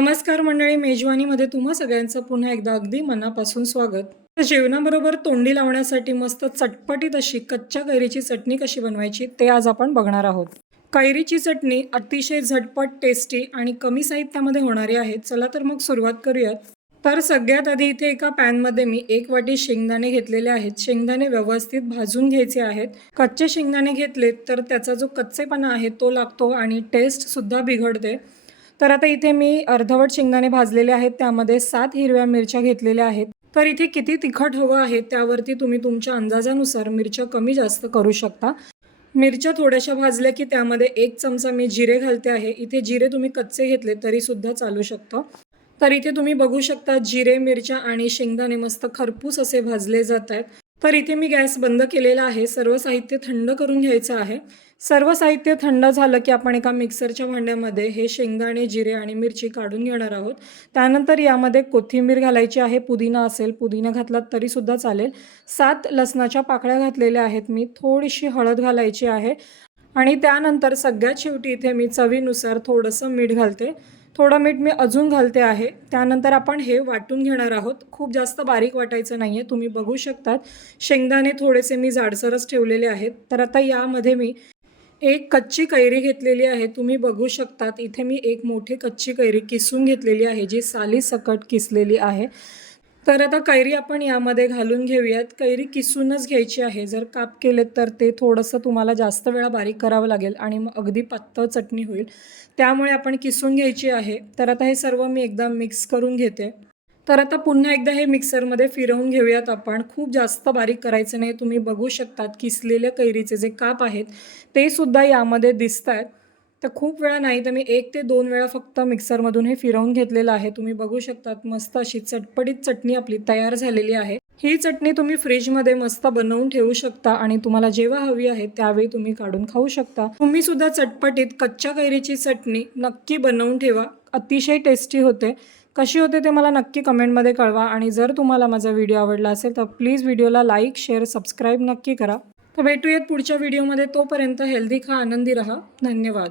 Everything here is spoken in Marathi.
नमस्कार मंडळी, मेजवानीमध्ये तुम्हा सगळ्यांचं पुन्हा एकदा अगदी मनापासून स्वागत. तर जेवणाबरोबर तोंडी लावण्यासाठी मस्त चटपटीत अशी कच्च्या कैरीची चटणी कशी बनवायची ते आज आपण बघणार आहोत. कैरीची चटणी अतिशय झटपट, टेस्टी आणि कमी साहित्यामध्ये होणारी आहे. चला तर मग सुरुवात करूयात. तर सगळ्यात आधी इथे एका पॅनमध्ये मी 1 वाटी शेंगदाणे घेतलेले आहेत. शेंगदाणे व्यवस्थित भाजून घ्यायचे आहेत. कच्चे शेंगदाणे घेतलेत तर त्याचा जो कच्चेपणा आहे तो लागतो आणि टेस्टसुद्धा बिघडते. तर आता इथे मी अर्धवट शेंगदाणे भाजलेले आहेत. त्यामध्ये 7 हिरव्या मिरच्या घेतलेल्या आहेत. तर इथे किती तिखट हवं आहे त्यावरती तुम्ही तुमच्या अंदाजानुसार मिरच्या कमी जास्त करू शकता. मिरच्या थोड्याशा भाजल्या की त्यामध्ये 1 चमचा मी जिरे घालते आहे. इथे जिरे तुम्ही कच्चे घेतले तरीसुद्धा चालू शकतं. तर इथे तुम्ही बघू शकता जिरे, मिरच्या आणि शेंगदाणे मस्त खरपूस असे भाजले जात आहेत. तर इथे मी गॅस बंद केलेला आहे. सर्व साहित्य थंड करून घ्यायचं आहे. सर्व साहित्य थंड झालं की आपण एका मिक्सरच्या भांड्यामध्ये हे शेंगदाणे, जिरे आणि मिरची काढून घेणार आहोत. त्यानंतर यामध्ये कोथिंबीर घालायची आहे. पुदिना असेल, पुदिना घातलात तरीसुद्धा चालेल. 7 लसणाच्या पाकळ्या घातलेल्या आहेत मी. थोडीशी हळद घालायची आहे आणि त्यानंतर सगळ्यात शेवटी इथे मी चवीनुसार थोडंसं मीठ घालते. थोडं मीठ मी अजून घालते आहे. त्यानंतर आपण हे वाटून घेणार आहोत. खूप जास्त बारीक वाटायचं नाही आहे. तुम्ही बघू शकतात शेंगदाणे थोडेसे मी जाडसरच ठेवलेले आहेत. तर आता यामध्ये मी 1 कच्ची कैरी घेतलेली आहे. तुम्ही बघू शकतात इथे मी 1 मोठी कच्ची कैरी किसून घेतलेली आहे, जी सालीसकट किसलेली आहे. तर आता कैरी आपण यामध्ये घालून घेऊयात. कैरी किसूनच घ्यायची आहे. जर काप केलेत तर ते थोडंसं तुम्हाला जास्त वेळा बारीक करावं लागेल आणि मग अगदी पातळ चटणी होईल. त्यामुळे आपण किसून घ्यायची आहे. तर आता हे सर्व मी एकदा मिक्स करून घेते. तर आता पुन्हा एकदा हे मिक्सरमध्ये फिरवून घेऊयात आपण. खूप जास्त बारीक करायचं नाही. तुम्ही बघू शकतात किसलेल्या कैरीचे जे काप आहेत ते सुद्धा यामध्ये दिसत आहेत. तर खूप वेळा नाही, तर मी 1 ते 2 वेळा फक्त मिक्सरमधून हे फिरवून घेतलेलं आहे. तुम्ही बघू शकतात मस्त अशी चटपटीत चटणी आपली तयार झालेली आहे. ही चटणी तुम्ही फ्रीजमध्ये मस्त बनवून ठेवू शकता आणि तुम्हाला जेव्हा हवी आहे त्यावेळी तुम्ही काढून खाऊ शकता. तुम्ही सुद्धा चटपटीत कच्च्या कैरीची चटणी नक्की बनवून ठेवा. अतिशय टेस्टी होते. कशी होते ते मला नक्की कमेंटमध्ये कळवा आणि जर तुम्हाला माझा व्हिडिओ आवडला असेल तर प्लीज व्हिडिओला लाईक, शेअर, सबस्क्राईब नक्की करा. तर भेटूयात पुढच्या व्हिडिओमध्ये. तोपर्यंत हेल्दी खा, आनंदी रहा. धन्यवाद.